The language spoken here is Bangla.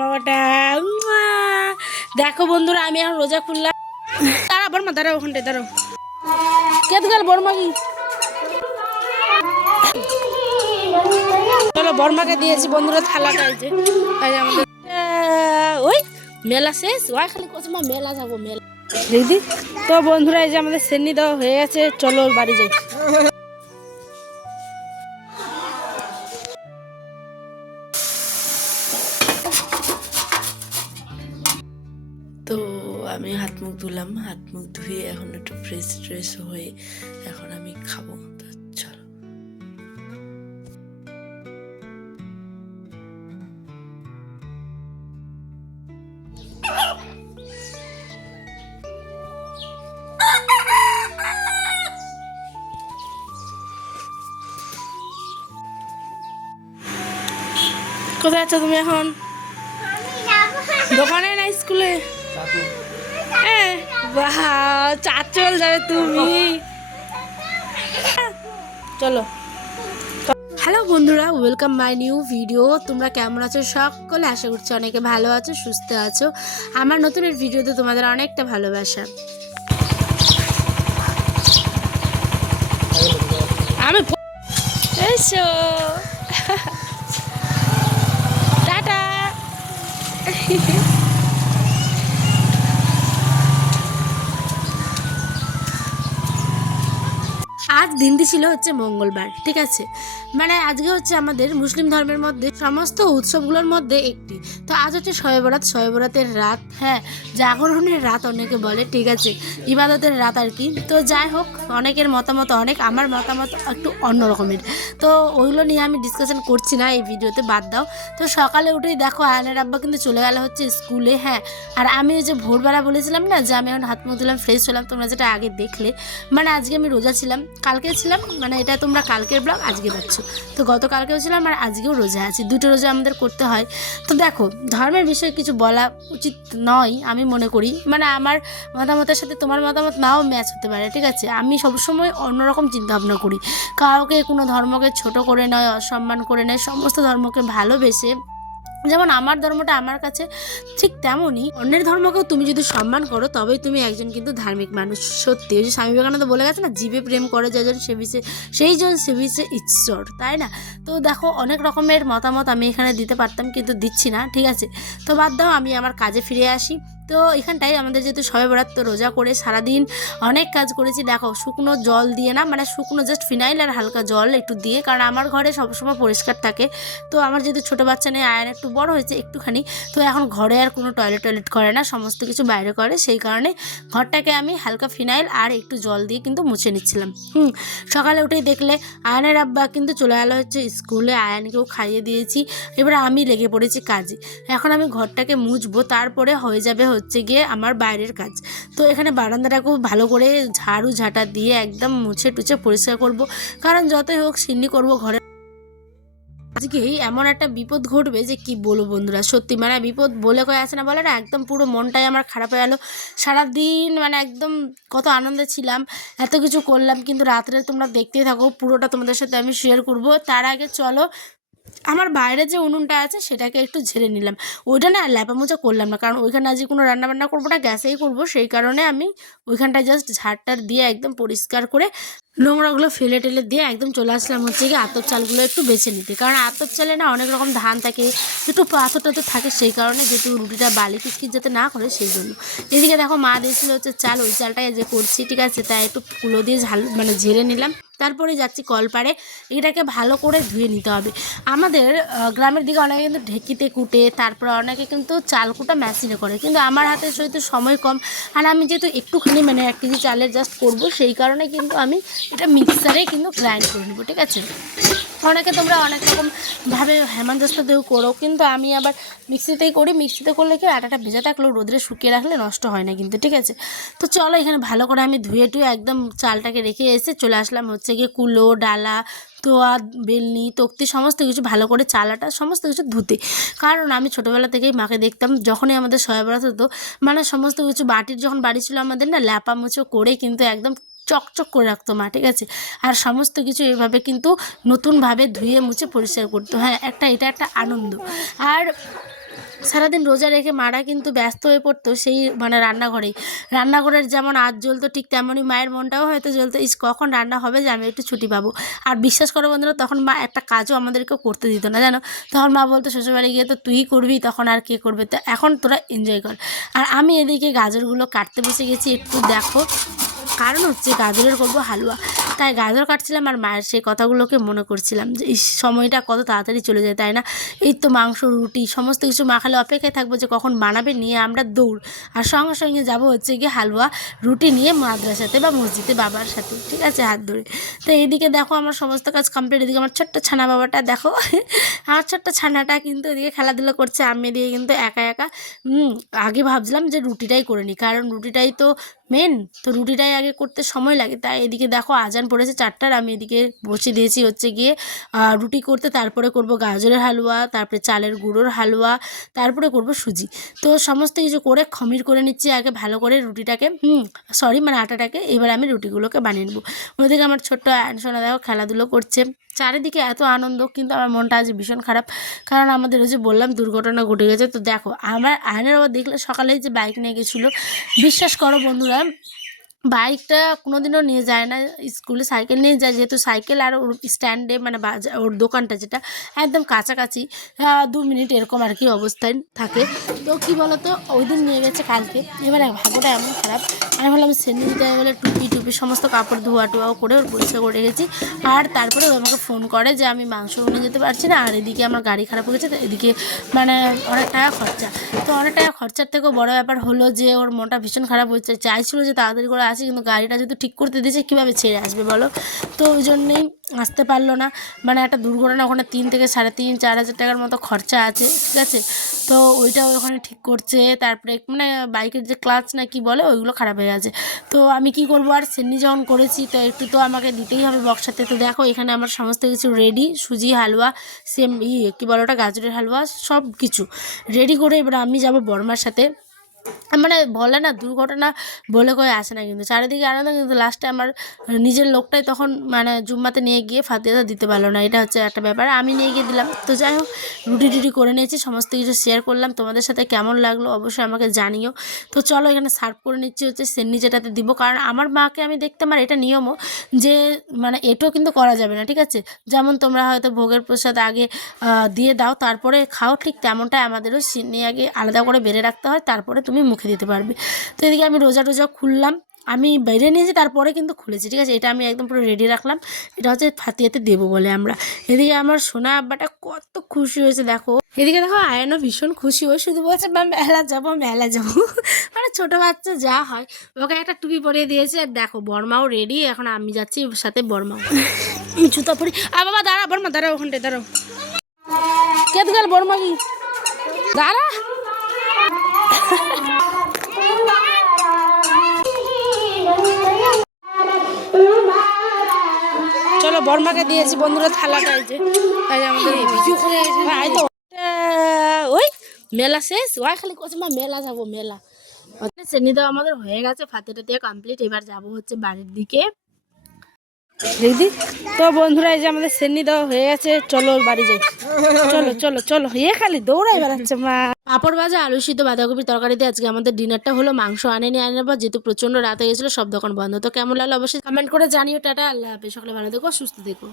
বাবাটা। দেখো বন্ধুরা, আমি এখন রোজা খুললাম। দাঁড়া বর্মা দাঁড়াও দাঁড়াও। কে গেল বর্মা কি? চলো বর্মাকে দিয়েছি, বন্ধুরা এই যে আমাদের ওই, মেলা শেষ। ওই খালি মেলা যাব, মেলা। দিদি তো বন্ধুরা, এই যে আমাদের সেন্নি দেওয়া হয়ে গেছে, চলো, বাড়ি যাই। আমি হাত মুখ ধুলাম হাত মুখ ধুয়ে এখন একটু ফ্রেশ ট্রেশ হয়ে এখন আমি খাব। চলো। কোথায় আছো তুমি এখন? দোকানে না স্কুলে? বাহ, চাচল যাবে তুমি। চলো। হ্যালো বন্ধুরা ওয়েলকাম মাই নিউ ভিডিও তোমরা কেমন আছো সকলে? আশা করছি অনেকে ভালো আছো, সুস্থ আছো। আমার নতুন নতুনের ভিডিওতে তোমাদের অনেকটা ভালোবাসা। আমি এসো। টাটা। দিনটি ছিল হচ্ছে মঙ্গলবার, ঠিক আছে? মানে আজকে হচ্ছে আমাদের মুসলিম ধর্মের মধ্যে সমস্ত উৎসবগুলোর মধ্যে একটি। তো আজ হচ্ছে শবে বরাত শবে বরাতের রাত হ্যাঁ জাগরণের রাত অনেকে বলে, ঠিক আছে? ইবাদতের রাত আর কি। তো যাই হোক, অনেকের মতামত অনেক, আমার মতামত একটু অন্য রকমের। তো ওইগুলো নিয়ে আমি ডিসকাশন করছি না, এই ভিডিওতে বাদ দাও। তো সকালে উঠেই দেখো, আয়নের আব্বা কিন্তু চলে গেল হচ্ছে স্কুলে হ্যাঁ। আর আমি ওই যে ভোরবেলা বলেছিলাম না যে আমি এখন হাত মুখ দিলাম ফ্রেশ হলাম, তোমরা যেটা আগে দেখলে। মানে আজকে আমি রোজা ছিলাম, কালকে ছিলাম মানে এটা তোমরা কালকের ব্লগ, আজকে পাচ্ছ। তো গতকালকেও ছিলাম আর আজকেও রোজা আছি, দুটো রোজা আমাদের করতে হয়। তো দেখো, ধর্মের বিষয়ে কিছু বলা উচিত নয়, আমি মনে করি। মানে আমার মতামতের সাথে তোমার মতামত নাও ম্যাচ হতে পারে, ঠিক আছে? আমি সবসময় অন্যরকম চিন্তা ভাবনা করি। কাউকে কোনো ধর্মকে ছোট করে নয়, অসম্মান করে নয়, সমস্ত ধর্মকে ভালোবেসে যেমন আমার ধর্মটা আমার কাছে ঠিক তেমনই। অন্যের ধর্মকেও তুমি যদি সম্মান করো, তবেই তুমি একজন কিন্তু ধার্মিক মানুষ। সত্যি, ওই যে স্বামী বিবেকানন্দ বলে গেছে না, জীবে প্রেম করে যেজন সেবিছে, সেই জন সেবিছে ঈশ্বর তাই না? তো দেখো, অনেক রকমের মতামত আমি এখানে দিতে পারতাম, কিন্তু দিচ্ছি না, ঠিক আছে? তো বাদ দাও, আমি আমার কাজে ফিরে আসি। তো এখানটাই আমাদের যেহেতু সবে বরাত তো রোজা করে সারাদিন অনেক কাজ করেছি, দেখো শুকনো জল দিয়ে না মানে শুকনো জাস্ট ফিনাইল আর হালকা জল একটু দিয়ে, কারণ আমার ঘরে সবসময় পরিষ্কার থাকে। তো আমার যেহেতু ছোটো বাচ্চা নেই আয়ন একটু বড় হয়েছে একটুখানি, তো এখন ঘরে আর কোনো টয়লেট টয়লেট করে না, সমস্ত কিছু বাইরে করে। সেই কারণে ঘরটাকে আমি হালকা ফিনাইল আর একটু জল দিয়ে কিন্তু মুছে নিচ্ছিলাম। হুম, সকালে উঠেই দেখলে আয়নের আব্বা কিন্তু চলে গেলো হচ্ছে স্কুলে, আয়নকেও খাইয়ে দিয়েছি। এবার আমি লেগে পড়েছি কাজে। এখন আমি ঘরটাকে মুছবো, তারপরে হয়ে যাবে হচ্ছে গিয়ে আমার বাইরের কাজ। তো এখানে বারান্দাটা খুব ভালো করে ঝাড়ু ঝাঁটা দিয়ে একদম মুছে টুছে পরিষ্কার করব। কারণ যতই হোক সিন্নি করব ঘরে আজকেই এমন একটা বিপদ ঘটবে যে কি বলব বন্ধুরা? সত্যি মানে বিপদ বলে কয়ে আছে না বলে না? একদম পুরো মনটাই আমার খারাপ হয়ে গেল। সারাদিন মানে একদম কত আনন্দে ছিলাম, এত কিছু করলাম, কিন্তু রাত্রে তোমরা দেখতেই থাকো, পুরোটা তোমাদের সাথে আমি শেয়ার করব। তার আগে চলো আমার বাইরে যে উনুনটা আছে, সেটাকে একটু ঝেড়ে নিলাম। ওইটা না ল্যাপা মোচা করলাম না, কারণ ওইখানে আজকে কোনো রান্না বান্না করব না, গ্যাসেই করব। সেই কারণে আমি ওইখানটা জাস্ট ঝাড়টার দিয়ে একদম পরিষ্কার করে নোংরাগুলো ফেলে টেলে দিয়ে একদম চলে আসলাম হচ্ছে কি আতপ চালগুলো একটু বেছে নিতে। কারণ আতপ চালে না অনেক রকম ধান থাকে একটু পাথর টাথর থাকে, সেই কারণে যেহেতু রুটিটা বালি কিচকিচ যাতে না করে, সেই জন্য। এদিকে দেখো মা দিয়েছিল হচ্ছে চাল, ওই চালটাই যে করছি, ঠিক আছে? তাই একটু কুলো দিয়ে ঝাল মানে ঝেড়ে নিলাম। তারপরে যাচ্ছি কলপাড়ে। এটাকে ভালো করে ধুয়ে নিতে হবে। আমাদের গ্রামের দিকে অনেকে কিন্তু ঢেকিতে কুটে, তারপরে অনেকে কিন্তু চাল কুটা মেশিনে করে। কিন্তু আমার হাতে যেহেতু সময় কম। আর আমি যেহেতু একটুখানি মানে এক কেজি চালের জাস্ট করব, সেই কারণে কিন্তু আমি এটা মিক্সারে কিন্তু গ্রাইন্ড করে নেব, ঠিক আছে? অনেকে তোমরা অনেক রকম ভাবে হেমন্তস্তাতেও করো, কিন্তু আমি আবার মিক্সিতেই করি, মিক্সিতে করলে কি আটাটা ভেজা থাকলেও রোদরে শুকিয়ে রাখলে নষ্ট হয় না কিন্তু, ঠিক আছে? তো চলো এখানে ভালো করে আমি ধুয়ে টুয়ে একদম চালটাকে রেখে এসে চলে আসলাম হচ্ছে গিয়ে কুলো, ডালা, তোয়া, বেলনি, তক্তি, সমস্ত কিছু ভালো করে চালাটা, সমস্ত কিছু ধুতে। কারণ আমি ছোটোবেলা থেকেই মাকে দেখতাম, যখনই আমাদের সয়াবরাত হতো মানে সমস্ত কিছু বাটির যখন বাড়ি ছিল আমাদের না, ল্যাপা মুচো করে কিন্তু একদম চকচক করে রাখতো মা, ঠিক আছে? আর সমস্ত কিছু এভাবে কিন্তু নতুনভাবে ধুয়ে মুছে পরিষ্কার করতো। হ্যাঁ একটা এটা একটা আনন্দ। আর সারাদিন রোজা রেখে মারা কিন্তু ব্যস্ত হয়ে পড়তো সেই মানে রান্নাঘরেই। রান্নাঘরের যেমন আজ জ্বলতো, ঠিক তেমনই মায়ের মনটাও হয়তো জ্বলতো, ইস, কখন রান্না হবে যে আমি একটু ছুটি পাবো। আর বিশ্বাস করো বন্ধুরা, তখন মা একটা কাজও আমাদেরকে করতে দিত না, জানো? তখন মা বলতো, শ্বশুরবাড়ি গিয়ে তো তুই করবি, তখন আর কে করবে? তো এখন তোরা এনজয় কর। আর আমি এদিকে গাজরগুলো কাটতে বসে গেছি, একটু দেখো। কারণ হচ্ছে গাজরের করব হালুয়া। তাই গাজর কাটছিলাম আর মায়ের সেই কথাগুলোকে মনে করছিলাম যে এই সময়টা কত তাড়াতাড়ি চলে যায়, তাই না? এই তো মাংস, রুটি, সমস্ত কিছু মাখালে অপেক্ষায় থাকব যে কখন বানাবে, নিয়ে আমরা দৌড়। আর সঙ্গে সঙ্গে যাব হচ্ছে গিয়ে হালুয়া, রুটি নিয়ে মাদ্রাসাতে বা মসজিদে বাবার সাথে, ঠিক আছে, হাত ধরে। তো এইদিকে দেখো আমার সমস্ত কাজ কমপ্লিট এদিকে আমার ছোট্ট ছানা বাবাটা দেখো। আমার ছোট্ট ছানাটা কিন্তু এদিকে খেলাধুলো করছে, আমি এদিকে কিন্তু একা একা। আগে ভাবছিলাম যে রুটিটাই করে নিই কারণ রুটিটাই তো মেন তো রুটিটাই আগে করতে সময় লাগে। তাই এদিকে দেখো আজান পড়েছে চারটার, আমি এদিকে বসে দিয়েছি হচ্ছে গিয়ে রুটি করতে, তারপরে করব গাজরের হালুয়া, তারপরে চালের গুঁড়োর হালুয়া, তারপরে করব সুজি। তো সমস্ত কিছু করে খমির করে নিচ্ছি আগে ভালো করে রুটিটাকে, হুম সরি মানে আটাটাকে, এবার আমি রুটিগুলোকে বানিয়ে নেব। ওদিকে আমার ছোট্ট সোনা দেখো খেলাধুলো করছে। চারিদিকে এত আনন্দ, কিন্তু আমার মনটা আজ ভীষণ খারাপ। কারণ আমাদের যে বললাম, দুর্ঘটনা ঘটে গেছে। তো দেখো, আমার আয়নের বাবা দেখলে সকালেই যে বাইক নিয়ে গেছিল, বিশ্বাস করো বন্ধুরা বাইকটা কোনোদিনও নিয়ে যায় না, স্কুলে সাইকেল নিয়ে যায়। যেহেতু সাইকেল আর ওর স্ট্যান্ডে মানে বাজার ওর দোকানটা যেটা একদম কাছাকাছি দু মিনিট এরকম আর কি অবস্থায় থাকে। তো কি বলতো, ওই দিন নিয়ে গেছে কালকে। এবার ভাগ্যটা এমন খারাপ। আমি ভাবলাম সেন্ডি দিতে বলে টুপি টুপি সমস্ত কাপড় ধোয়া টোয়াও করে ওর পরিষ্কার করে রেখেছি। আর তারপরে ও আমাকে ফোন করে যে আমি মাংস নিয়ে যেতে পারছি না, আর এদিকে আমার গাড়ি খারাপ হয়ে গেছে, তো এদিকে মানে অনেক টাকা খরচা। তো অনেক টাকা খরচার থেকেও বড় ব্যাপার হলো যে ওর মনটা ভীষণ খারাপ হয়েছে। চাইছিল যে তাড়াতাড়ি করে আসি কিন্তু গাড়িটা যদি ঠিক করতে দিয়েছে, কীভাবে ছেড়ে আসবে বলো? তো ওই জন্যেই আসতে পারল না। মানে একটা দুর্ঘটনা, ওখানে তিন থেকে সাড়ে তিন, চার হাজার টাকার মতো খরচা আছে, ঠিক আছে? তো ওইটা ওখানে ঠিক করছে, তারপরে মানে বাইকের যে ক্লাচ না কি বলে, ওইগুলো খারাপ হয়ে গেছে তো আমি কি করব? আর সেমনি যখন করেছি, তো একটু তো আমাকে দিতেই হবে বক্সাতে। তো দেখো, এখানে আমার সমস্ত কিছু রেডি সুজি, হালুয়া সেম ই, কী বলো ওটা, গাজরের হালুয়া সব কিছু রেডি করে এবার আমি যাব বর্মার সাথে। মানে বলে না, দুর্ঘটনা বলে কয়ে আসে না কিন্তু। চারিদিকে আনন্দ কিন্তু লাস্টে আমার নিজের লোকটাই তখন মানে জুম্মাতে নিয়ে গিয়ে ফাতিয়াটা দিতে পারল না। এটা হচ্ছে একটা ব্যাপার। আমি নিয়ে গিয়ে দিলাম। তো যাই হোক, রুটি টুটি করে নিয়েছি, সমস্ত কিছু শেয়ার করলাম। তোমাদের সাথে কেমন লাগল অবশ্যই আমাকে জানিও। তো চলো এখানে সার্ভ করে নিচ্ছি হচ্ছে সেন্নি যেটাতে দিব। কারণ আমার মাকে আমি দেখতে আমার এটা নিয়মও যে মানে এটাও কিন্তু করা যাবে না, ঠিক আছে? যেমন তোমরা হয়তো ভোগের প্রসাদ আগে দিয়ে দাও, তারপরে খাও, ঠিক তেমনটাই আমাদেরও সিন্নি আগে আলাদা করে বেড়ে রাখতে হয়। তারপরে তুমি মুখে দিতে পারবে। তো এদিকে আমি রোজা টোজা খুললাম। আমি বেড়ে নিয়েছি, তারপরে কিন্তু খুলেছি, ঠিক আছে? এটা আমি একদম পুরো রেডি রাখলাম। এটা হচ্ছে ফাতিয়াতে দেবো বলে আমরা। এদিকে আমার সোনা আব্বাটা কত খুশি হয়েছে, দেখো। এদিকে দেখো, আয়নও ভীষণ খুশি হয়ে শুধু বলছে, মা, মেলা যাব মেলা যাব। মানে ছোটো বাচ্চা যা হয়। ওকে একটা টুপি পরিয়ে দিয়েছে, আর দেখো, বর্মাও রেডি এখন আমি যাচ্ছি সাথে বর্মাও জুতা পরি আ, বাবা, দাঁড়া, বর্মা, দাঁড়াও ওখানটায়, দাঁড়াও। কে গেল, বর্মা কি? দাঁড়া। চলো, বর্মাকে দিয়েছি। বন্ধুরা থালাটা এই যে আমাদের ওই মেলা শেষ। ওয়াই খালি কচ্ছে মা, মেলা যাব, মেলা। শ্রেণি দেওয়া আমাদের হয়ে গেছে ফাতেটা দিয়ে কমপ্লিট এবার যাব হচ্ছে বাড়ির দিকে। দিদি তো বন্ধুরা, এই যে আমাদের শ্রেণি দেওয়া হয়ে গেছে, চলো বাড়ি যাই। চলো চলো চলো, এ খালি দৌড়াই বেড়াচ্ছে মা। পাপড় ভাজা, আলু সিদ্ধ, বাঁধাকপির তরকারিতে আজকে আমাদের ডিনারটা হলো, মাংস আনেনি, আনে বা যেহেতু প্রচণ্ড রাত হয়ে গেছিল, সব দোকান বন্ধ। তো কেমন লাগল অবশ্যই কমেন্ট করে জানিও। টাটা, আল্লাহ হাফেজ। সকলে ভালো দেখো সুস্থ থেকো।